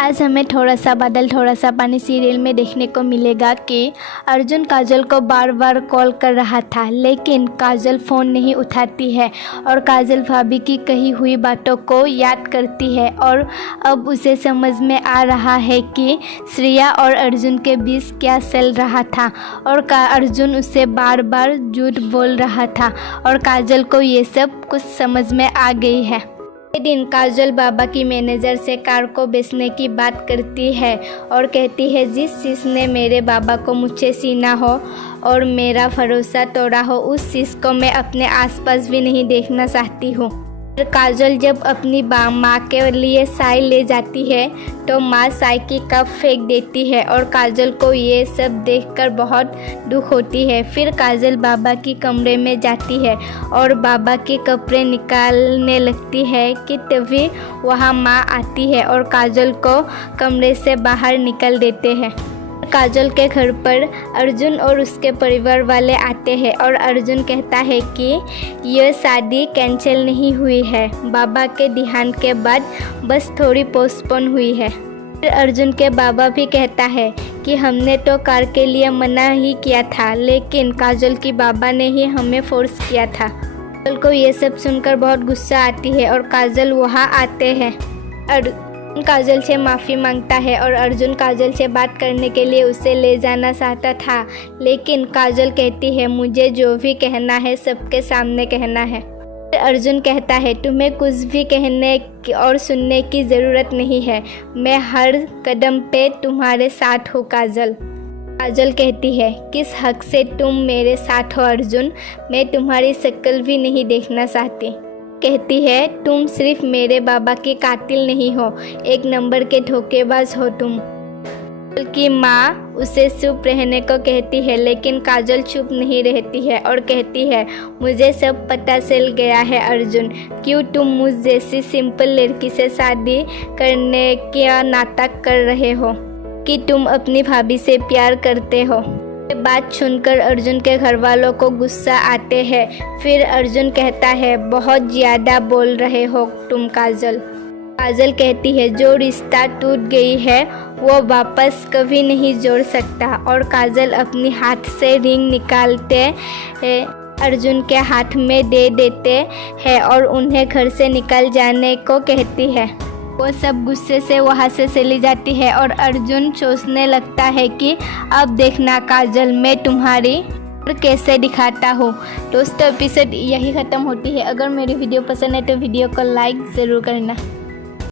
आज हमें थोड़ा सा बादल थोड़ा सा पानी सीरियल में देखने को मिलेगा कि अर्जुन काजल को बार बार कॉल कर रहा था, लेकिन काजल फ़ोन नहीं उठाती है और काजल भाभी की कही हुई बातों को याद करती है। और अब उसे समझ में आ रहा है कि श्रेया और अर्जुन के बीच क्या चल रहा था और अर्जुन उसे बार बार झूठ बोल रहा था और काजल को ये सब कुछ समझ में आ गई है। दिन काजल बाबा की मैनेजर से कार को बेचने की बात करती है और कहती है जिस चीज़ ने मेरे बाबा को मुझसे छीना हो और मेरा भरोसा तोड़ा हो उस चीज़ को मैं अपने आसपास भी नहीं देखना चाहती हूँ। काजल जब अपनी माँ के लिए चाय ले जाती है तो माँ चाय की कप फेंक देती है और काजल को ये सब देखकर बहुत दुख होती है। फिर काजल बाबा की कमरे में जाती है और बाबा के कपड़े निकालने लगती है कि तभी वहाँ माँ आती है और काजल को कमरे से बाहर निकल देते हैं। काजल के घर पर अर्जुन और उसके परिवार वाले आते हैं और अर्जुन कहता है कि यह शादी कैंसिल नहीं हुई है, बाबा के देहांत के बाद बस थोड़ी पोस्टपोन हुई है। फिर अर्जुन के बाबा भी कहता है कि हमने तो कार के लिए मना ही किया था, लेकिन काजल की बाबा ने ही हमें फोर्स किया था। काजल को ये सब सुनकर बहुत गुस्सा आती है और काजल वहाँ आते हैं। काजल से माफ़ी मांगता है और अर्जुन काजल से बात करने के लिए उसे ले जाना चाहता था, लेकिन काजल कहती है मुझे जो भी कहना है सबके सामने कहना है। अर्जुन कहता है तुम्हें कुछ भी कहने और सुनने की ज़रूरत नहीं है, मैं हर कदम पे तुम्हारे साथ हूँ काजल। काजल कहती है किस हक से तुम मेरे साथ हो अर्जुन, मैं तुम्हारी शक्ल भी नहीं देखना चाहती। कहती है तुम सिर्फ मेरे बाबा के कातिल नहीं हो, एक नंबर के धोखेबाज हो तुम। काजल की माँ उसे चुप रहने को कहती है, लेकिन काजल चुप नहीं रहती है और कहती है मुझे सब पता चल गया है अर्जुन, क्यों तुम मुझ जैसी सिंपल लड़की से शादी करने का नाटक कर रहे हो कि तुम अपनी भाभी से प्यार करते हो। बात सुनकर अर्जुन के घर वालों को गुस्सा आते हैं। फिर अर्जुन कहता है बहुत ज़्यादा बोल रहे हो तुम काजल। काजल कहती है जो रिश्ता टूट गई है वो वापस कभी नहीं जोड़ सकता और काजल अपनी हाथ से रिंग निकालते अर्जुन के हाथ में दे देते हैं और उन्हें घर से निकल जाने को कहती है। वो सब गुस्से से वहाँ से चली जाती है और अर्जुन सोचने लगता है कि अब देखना काजल मैं तुम्हारी कैसे दिखाता हूँ। दोस्तों एपिसोड यही ख़त्म होती है। अगर मेरी वीडियो पसंद है तो वीडियो को लाइक ज़रूर करना।